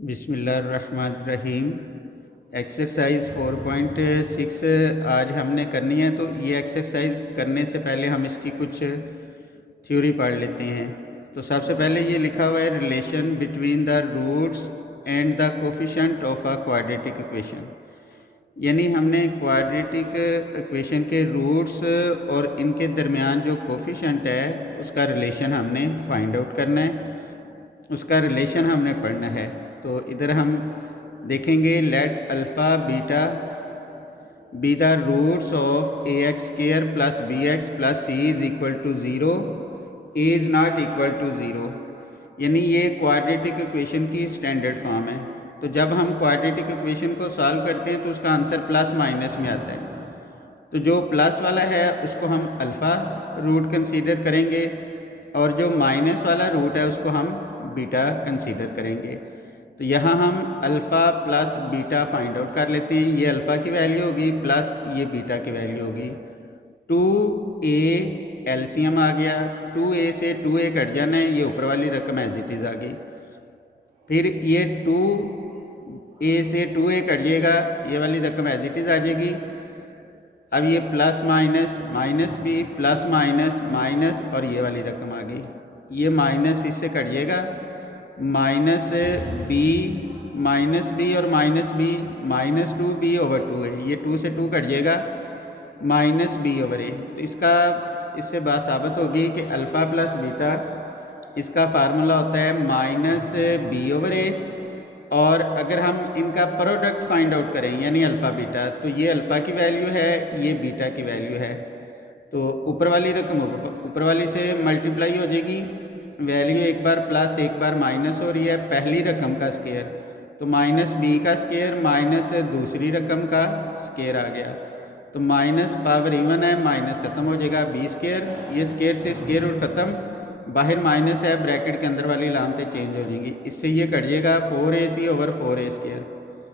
बिस्मिल्लाहिर्रहमानिर्रहीम। एक्सरसाइज 4.6 आज हमने करनी है। तो ये एक्सरसाइज करने से पहले हम इसकी कुछ थ्योरी पढ़ लेते हैं। तो सबसे पहले ये लिखा हुआ है relation between the roots and the coefficient of a quadratic equation. यानी हमने क्वाड्रेटिक इक्वेशन के रूट्स और इनके दरमियान जो कोफिशिएंट है उसका रिलेशन हमने फाइंड आउट करना है, उसका रिलेशन हमने पढ़ना है। तो इधर हम देखेंगे let alpha beta be the roots of a x square plus b x plus c is equal to zero, a is not equal to zero. यानी ये क्वाड्रेटिक इक्वेशन की स्टैंडर्ड फॉर्म है। तो जब हम क्वाड्रेटिक इक्वेशन को solve करते हैं तो उसका आंसर प्लस माइनस में आता है। तो जो प्लस वाला है उसको हम अल्फ़ा रूट कंसीडर करेंगे और जो माइनस वाला रूट है उसको हम बीटा कंसीडर करेंगे। तो यहाँ हम alpha plus beta find out कर लेते हैं। ये अल्फ़ा की वैल्यू होगी प्लस ये बीटा की वैल्यू होगी। 2a एलसीएम आ गया, 2a से 2a कट जाना है, ये ऊपर वाली रकम एज इट इज़ आ गई। फिर ये 2a से 2a कट जाएगा, ये वाली रकम एज इट इज़ आ जाएगी। अब ये प्लस माइनस माइनस भी प्लस माइनस माइनस और ये वाली रकम आ गई। ये माइनस इससे कट जाएगा, माइनस बी और minus b minus 2b over 2 है, ये 2 से 2 कट जाएगा, माइनस b ओवर a। तो इससे बात साबित होगी कि अल्फ़ा प्लस बीटा इसका फार्मूला होता है माइनस b ओवर a। और अगर हम इनका प्रोडक्ट फाइंड आउट करें यानी अल्फ़ा बीटा, तो ये अल्फ़ा की वैल्यू है, ये बीटा की वैल्यू है। तो ऊपर वाली रकम ऊपर वाली से मल्टीप्लाई हो जाएगी, वैल्यू एक बार प्लस एक बार माइनस हो रही है, पहली रकम का स्केयर। तो माइनस बी का स्केयर माइनस दूसरी रकम का स्केयर आ गया। तो माइनस पावर इवन है, माइनस ख़त्म हो जाएगा बी स्केयर, ये स्केयर से स्केयर रूट ख़त्म, बाहर माइनस है, ब्रैकेट के अंदर वाली लामतें चेंज हो जाएंगी। इससे ये कट जाएगा 4ac ओवर 4a स्केयर।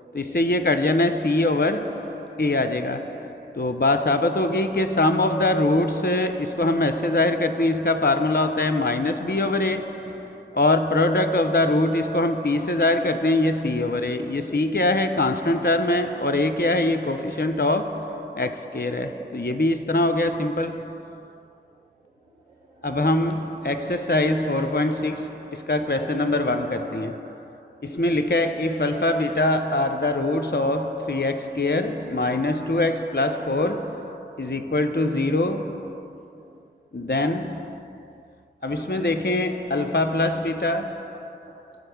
तो इससे ये कट जाना है c ओवर a आ जाएगा। तो बात साबित होगी कि सम ऑफ द रूट्स, इसको हम ऐसे जाहिर करते हैं, इसका फार्मूला होता है माइनस b ओवर a, और प्रोडक्ट ऑफ द रूट इसको हम p से जाहिर करते हैं, ये c ओवर a। ये c क्या है, कांस्टेंट टर्म है, और a क्या है, ये कोफिशिएंट ऑफ x स्क्वायर है। तो ये भी इस तरह हो गया सिंपल। अब हम एक्सरसाइज 4.6 इसका क्वेश्चन नंबर 1 करते हैं। इसमें लिखा है if alpha beta are the roots of 3x square minus 2x plus 4 is equal to 0, then. अब इसमें देखें अल्फ़ा प्लस बीटा,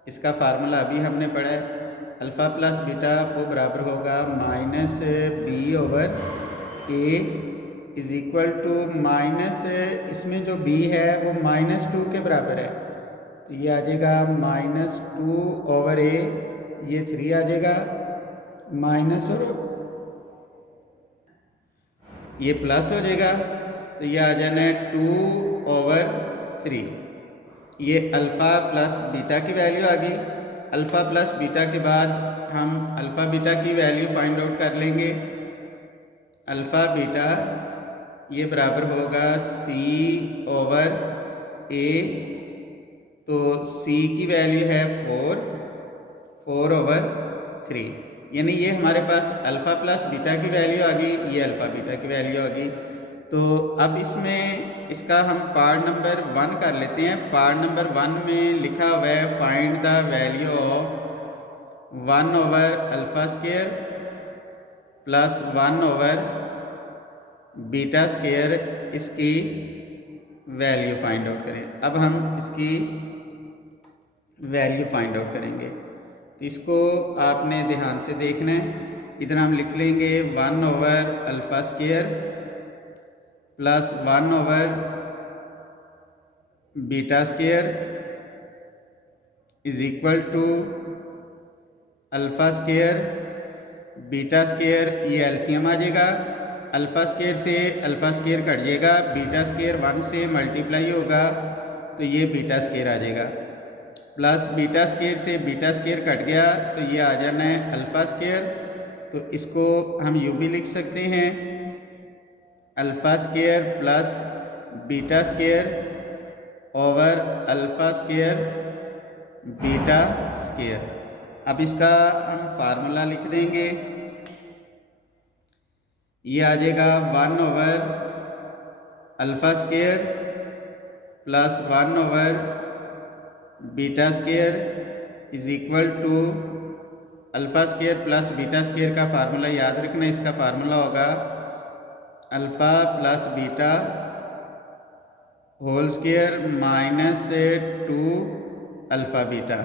इसका फार्मूला अभी हमने पढ़ा है। अल्फ़ा प्लस बीटा वो बराबर होगा minus b over a is equal to minus, इसमें जो b है वो माइनस 2 के बराबर है, तो ये आ जाएगा माइनस 2 ओवर a, ये 3 आ जाएगा, माइनस और ये प्लस हो जाएगा, तो ये आ जाना है 2 ओवर 3। ये अल्फ़ा प्लस बीटा की वैल्यू आ गई। अल्फ़ा प्लस बीटा के बाद हम अल्फ़ा बीटा की वैल्यू फाइंड आउट कर लेंगे। अल्फ़ा बीटा ये बराबर होगा c ओवर a, तो c की वैल्यू है 4 ओवर 3। यानी ये हमारे पास अल्फ़ा प्लस बीटा की वैल्यू आ गई, ये अल्फ़ा बीटा की वैल्यू आ गई। तो अब इसमें इसका हम पार्ट नंबर 1 कर लेते हैं। पार्ट नंबर 1 में लिखा हुआ है find the value of 1 over alpha square plus 1 over beta square, इसकी वैल्यू फाइंड आउट करें। अब हम इसकी वैल्यू फाइंड आउट करेंगे, तो इसको आपने ध्यान से देखना है। इधर हम लिख लेंगे 1 over alpha square plus 1 over beta square is equal to alpha square beta square, ये एलसीएम आ जाएगा। अल्फ़ा स्क्वायर से अल्फ़ा स्क्वायर कट जाएगा, बीटा स्क्वायर 1 से मल्टीप्लाई होगा, तो ये बीटा स्क्वायर आ जाएगा, प्लस बीटा स्क्वायर से बीटा स्क्वायर कट गया, तो ये आ जाना है अल्फ़ा स्क्वायर। तो इसको हम यूँ भी लिख सकते हैं alpha square plus beta square over alpha square beta square. अब इसका हम फार्मूला लिख देंगे। ये आ जाएगा 1/, alpha square plus 1/, beta square is equal to alpha square plus beta square का फार्मूला याद रखना। इसका फार्मूला होगा alpha plus beta whole square minus 2 alpha beta.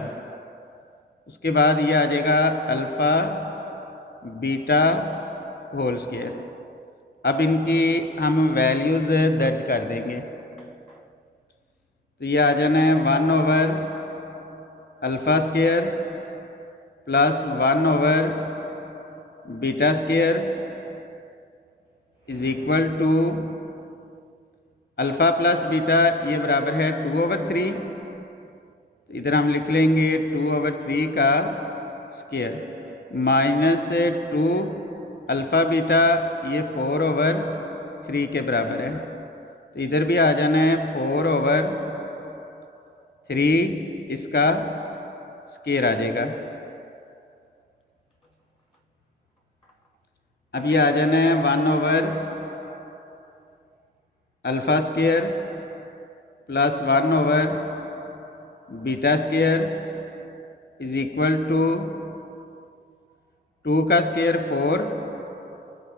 उसके बाद ये आ जाएगा अल्फ़ा बीटा होल स्केयर। अब इनकी हम वैल्यूज़ दर्ज कर देंगे। तो ये आ जाना है 1/, alpha square plus 1/, beta square is equal to alpha plus beta, ये बराबर है 2/3। तो इधर हम लिख लेंगे 2/3 का स्केयर माइनस 2 अल्फ़ा बीटा, ये 4/3 के बराबर है। तो इधर भी आ जाना है 4/3 इसका स्केयर आ जाएगा। अब ये आ जाना है 1/, alpha square plus 1/, beta square is equal to 2 का स्केयर 4।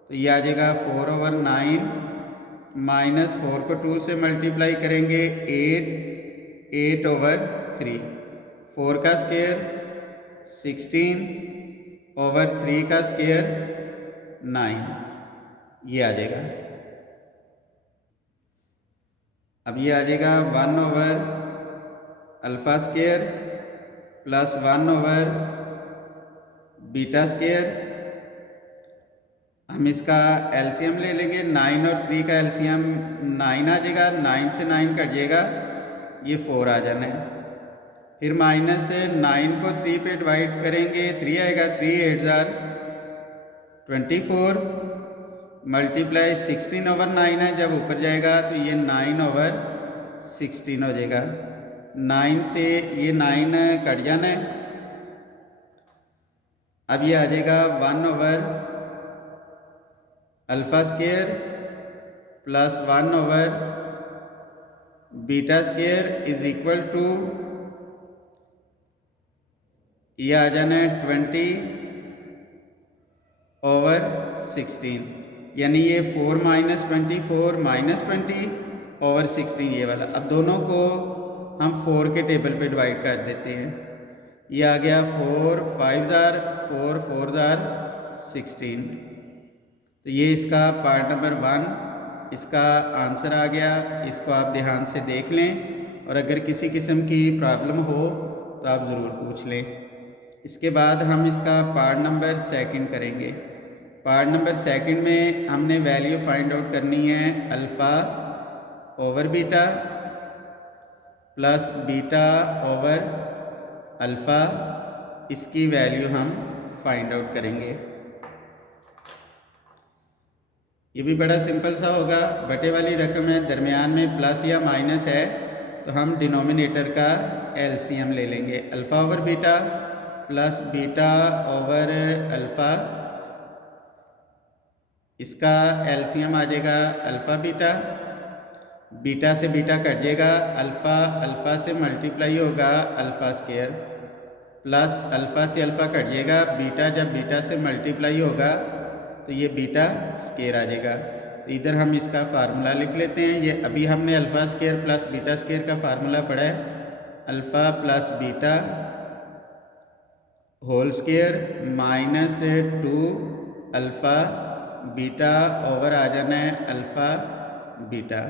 तो ये आ जाएगा 4/9 माइनस 4 को 2 से मल्टीप्लाई करेंगे 8/3। 4 का स्केयर 16/3 का स्केयर 9, ये आ जाएगा। अब ये आ जाएगा 1/, alpha square plus 1/, beta square. हम इसका एलसीएम ले लेंगे। 9 और 3 का एलसीएम 9 आ जाएगा, 9 से 9 कट जाएगा, ये 4 आ जाना है। फिर माइनस से 9 को 3 पे डिवाइड करेंगे, 3 आएगा, 3 8 जार 24 मल्टीप्लाई 16/9 है, जब ऊपर जाएगा तो ये 9/16 हो जाएगा। 9 से ये 9 कट जाना है। अब ये आ जाएगा 1/, alpha square plus 1/, beta square is equal to, ये आ जाना है 20/16, यानी ये 4 - 24 -20/16 ये वाला। अब दोनों को हम 4 के टेबल पे डिवाइड कर देते हैं। ये आ गया 4 5 जार 4 4 जार 16। तो ये इसका पार्ट नंबर 1 इसका आंसर आ गया। इसको आप ध्यान से देख लें और अगर किसी किस्म की प्रॉब्लम हो तो आप ज़रूर पूछ लें। इसके बाद हम इसका पार्ट नंबर 2 करेंगे। पार्ट नंबर 2 में हमने वैल्यू फाइंड आउट करनी है alpha over beta plus beta over alpha, इसकी वैल्यू हम फाइंड आउट करेंगे। ये भी बड़ा सिंपल सा होगा। बटे वाली रकम है, दरमियान में प्लस या माइनस है, तो हम डिनोमिनेटर का एलसीएम ले लेंगे। Alpha over beta plus beta over alpha, इसका एलसीएम आ जाएगा अल्फ़ा बीटा। बीटा से बीटा कट जाएगा, अल्फ़ा अल्फ़ा से मल्टीप्लाई होगा अल्फ़ा स्केयर प्लस अल्फ़ा से अल्फ़ा कट जाएगा, बीटा जब बीटा से मल्टीप्लाई होगा तो ये बीटा स्केयर आ जाएगा। तो इधर हम इसका फार्मूला लिख लेते हैं। ये अभी हमने alpha square plus beta square का फार्मूला पढ़ा है, alpha plus beta whole square minus 2 alpha beta over आ जाना है अल्फ़ा बीटा।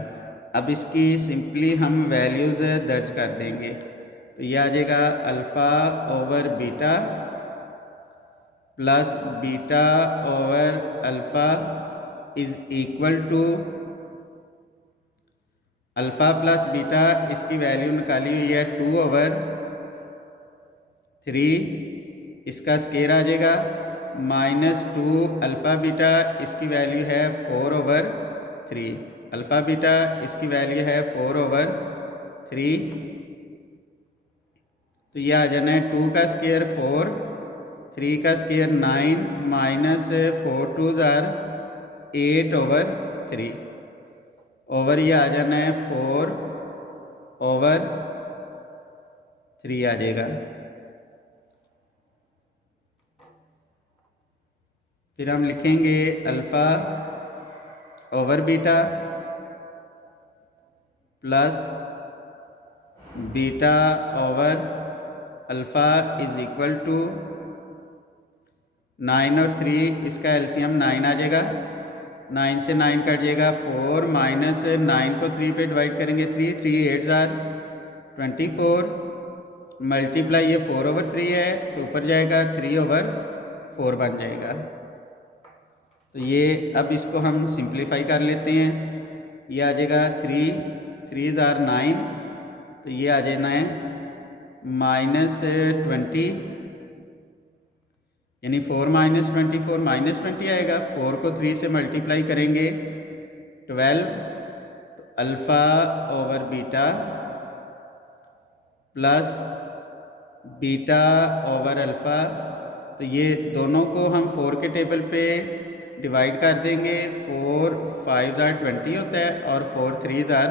अब इसकी सिंपली हम वैल्यूज़ दर्ज कर देंगे। तो ये आ जाएगा alpha over beta plus beta over alpha is equal to alpha plus beta, इसकी वैल्यू निकाली हुई है 2/3, इसका स्केयर आ जाएगा माइनस 2 अल्फ़ा बीटा, इसकी वैल्यू है 4/3। अल्फ़ा बीटा इसकी वैल्यू है 4/3। तो यह आ जाना है 2 का स्केयर 4 3 का स्केयर 9 माइनस 4 2 ज़ार 8/3 ओवर ये आ जाना है 4/3 आ जाएगा। फिर हम लिखेंगे alpha over beta plus beta over alpha is equal to 9 और 3, इसका एलसीएम 9 आ जाएगा। 9 से 9 कट जाएगा 4 माइनस 9 को 3 पे डिवाइड करेंगे 3 3 8 ज़ार 24 मल्टीप्लाई ये 4/3 है तो ऊपर जाएगा 3/4 बन जाएगा। तो ये अब इसको हम सिंप्लीफाई कर लेते हैं। ये आ जाएगा 3 ज़ार 9 तो ये आ जाना है -20 यानी 4 माइनस 24 -20 आएगा। 4 को 3 से मल्टीप्लाई करेंगे 12 तो alpha over beta plus beta over alpha, तो ये दोनों को हम 4 के टेबल पे डिवाइड कर देंगे। 4 5 ज़ार 20 होता है और 4 3 ज़ार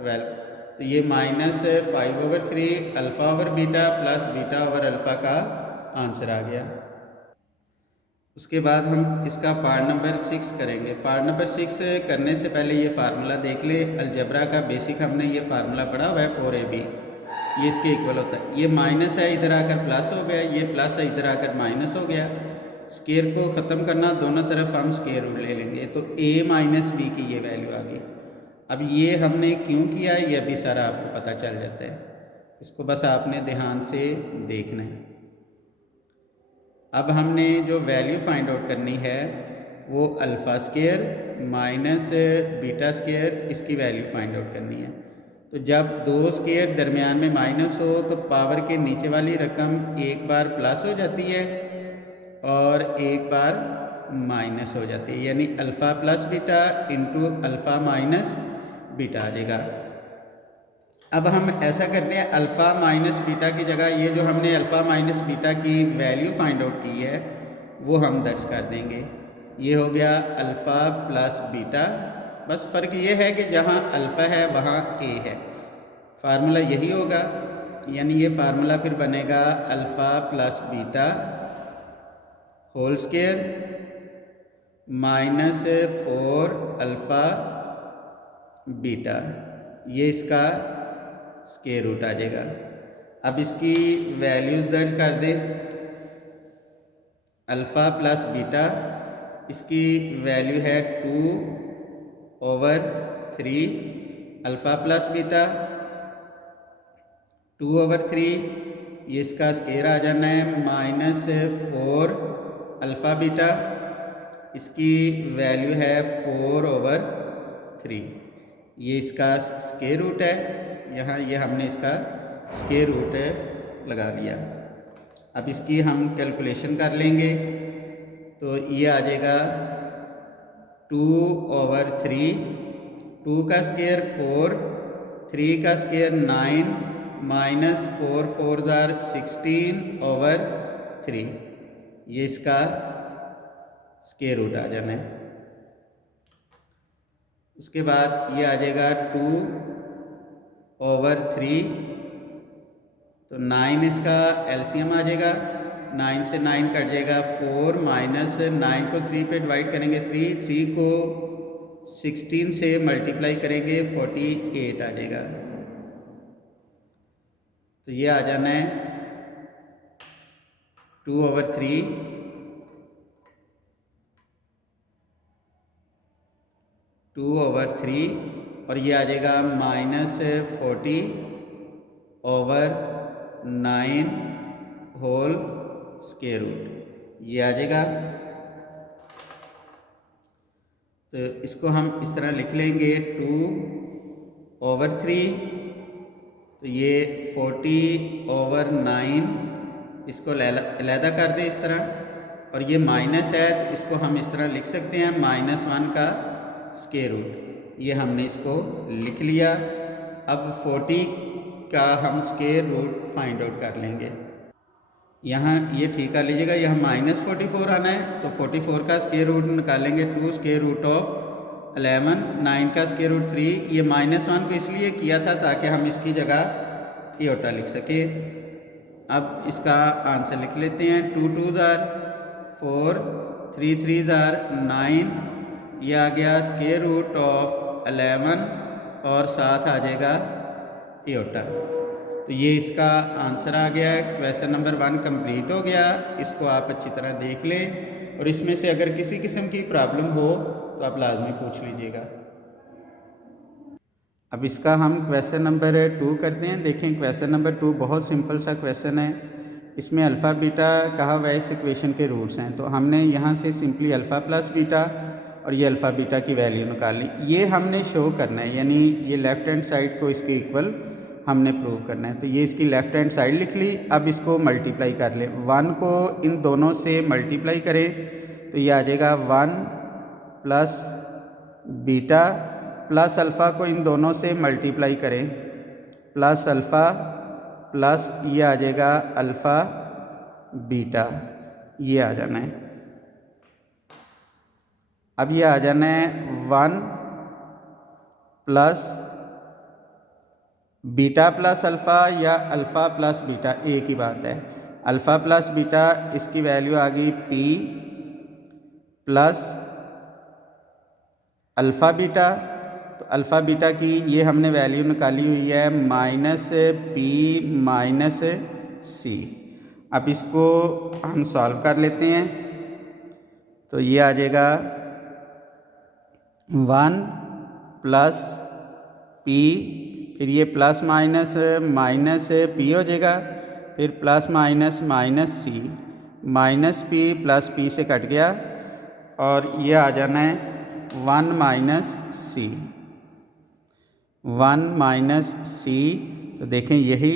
12, तो ये -5/3 alpha over beta plus beta over alpha का आंसर आ गया। उसके बाद हम इसका पार्ट नंबर 6 करेंगे। पार्ट नंबर 6 करने से पहले ये फार्मूला देख ले। अलजबरा का बेसिक हमने ये फार्मूला पढ़ा हुआ है 4ab, ये इसके इक्वल होता है। ये माइनस है इधर आकर प्लस हो गया, ये प्लस है इधर आकर माइनस हो गया। स्केयर को ख़त्म करना, दोनों तरफ हम स्केयर रूट ले लेंगे तो a माइनस बी की ये वैल्यू आ गई। अब ये हमने क्यों किया है ये अभी सारा आपको पता चल जाता है, इसको बस आपने ध्यान से देखना है। अब हमने जो वैल्यू फाइंड आउट करनी है वो alpha square minus beta square, इसकी वैल्यू फाइंड आउट करनी है। तो जब दो स्केयर दरमियान में माइनस हो तो पावर के नीचे वाली रकम एक बार प्लस हो जाती है और एक बार माइनस हो जाती है, यानी alpha plus beta into alpha minus beta आ जाएगा। अब हम ऐसा करते हैं, अल्फ़ा माइनस बीटा की जगह ये जो हमने अल्फ़ा माइनस बीटा की वैल्यू फाइंड आउट की है वो हम दर्ज कर देंगे। ये हो गया अल्फ़ा प्लस बीटा, बस फ़र्क ये है कि जहाँ अल्फ़ा है वहाँ ए है। फार्मूला यही होगा, यानी ये फार्मूला फिर बनेगा alpha plus beta whole square minus 4 alpha beta, ये इसका स्केयर रूट आ जाएगा। अब इसकी वैल्यूज दर्ज कर दे। अल्फ़ा प्लस बीटा, इसकी वैल्यू है 2/3 अल्फ़ा प्लस बीटा 2/3, ये इसका स्केयर आ जाना है -4 अल्फ़ा बीटा, इसकी वैल्यू है 4/3, ये इसका स्केयर रूट है। यहाँ ये हमने इसका स्केयर रूट लगा लिया। अब इसकी हम कैलकुलेशन कर लेंगे तो ये आ जाएगा 2/3, 2 का स्केयर 4, 3 का स्केयर 9 माइनस 4 4 ज़ार 16/3, ये इसका स्केयर रूट आ जाना है। उसके बाद ये आ जाएगा 2/3, तो 9 इसका एलसीएम आ जाएगा। 9 से 9 कट जाएगा 4 माइनस 9 को 3 पे डिवाइड करेंगे 3 को 16 से मल्टीप्लाई करेंगे 48 आ जाएगा। तो ये आ जाना है 2/3 और ये आ जाएगा -40/9 होल स्केयर रूट, ये आ जाएगा। तो इसको हम इस तरह लिख लेंगे 2/3, तो ये 40/9, इसको अलहदा कर दें इस तरह, और ये माइनस है तो इसको हम इस तरह लिख सकते हैं -1 का स्केयर रूट, ये हमने इसको लिख लिया। अब 40 का हम स्केयर रूट फाइंड आउट कर लेंगे। यहाँ ये ठीक कर लीजिएगा, यहाँ -44 आना है तो 44 का स्क्वायर रूट निकालेंगे 2 स्क्वायर रूट ऑफ 11, 9 का स्क्वायर रूट 3। ये -1 को इसलिए किया था ताकि हम इसकी जगह एओटा लिख सके। अब इसका आंसर लिख लेते हैं। 2 2 जार 4, 3 3 जार 9, ये आ गया स्क्वायर रूट ऑफ 11 और साथ आ जाएगा एओटा। तो ये इसका आंसर आ गया है। क्वेश्चन नंबर 1 कंप्लीट हो गया। इसको आप अच्छी तरह देख लें और इसमें से अगर किसी किस्म की प्रॉब्लम हो तो आप लाजमी पूछ लीजिएगा। अब इसका हम क्वेश्चन नंबर 2 करते हैं। देखें क्वेश्चन नंबर 2 बहुत सिंपल सा क्वेश्चन है। इसमें अल्फ़ा बीटा कहा हुआ है इस इक्वेशन के रूट्स हैं, तो हमने यहाँ से सिंपली अल्फ़ा प्लस बीटा और ये अल्फ़ा बीटा की वैल्यू निकालनी, ये हमने शो करना है, यानी ये लेफ़्ट हैंड साइड को इसके इक्वल हमने प्रूव करना है। तो ये इसकी लेफ़्ट हैंड साइड लिख ली। अब इसको मल्टीप्लाई कर लें, 1 को इन दोनों से मल्टीप्लाई करें तो ये आ जाएगा 1 प्लस बीटा प्लस अल्फ़ा को इन दोनों से मल्टीप्लाई करें प्लस अल्फ़ा प्लस ये आ जाएगा अल्फ़ा बीटा, ये आ जाना है। अब ये आ जाना है 1 प्लस बीटा प्लस अल्फ़ा या अल्फ़ा प्लस बीटा, एक ही बात है। अल्फ़ा प्लस बीटा इसकी वैल्यू आ गई p प्लस अल्फ़ा बीटा। तो अल्फ़ा बीटा की ये हमने वैल्यू निकाली हुई है -p माइनस c। अब इसको हम सॉल्व कर लेते हैं तो ये आ जाएगा 1 प्लस p, फिर ये प्लस माइनस माइनस p हो जाएगा, फिर plus minus minus c, minus p plus p से कट गया और ये आ जाना है 1 माइनस c, 1 माइनस c। तो देखें यही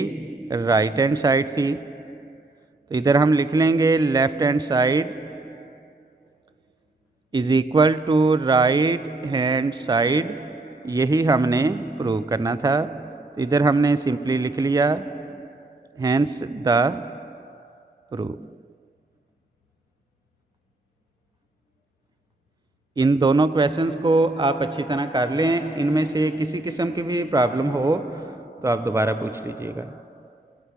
राइट हैंड साइड थी, तो इधर हम लिख लेंगे left hand side is equal to right hand side, यही हमने प्रूव करना था। तो इधर हमने सिंपली लिख लिया हैंस द प्रूफ। इन दोनों क्वेश्चंस को आप अच्छी तरह कर लें। इनमें से किसी किस्म की भी प्रॉब्लम हो तो आप दोबारा पूछ लीजिएगा।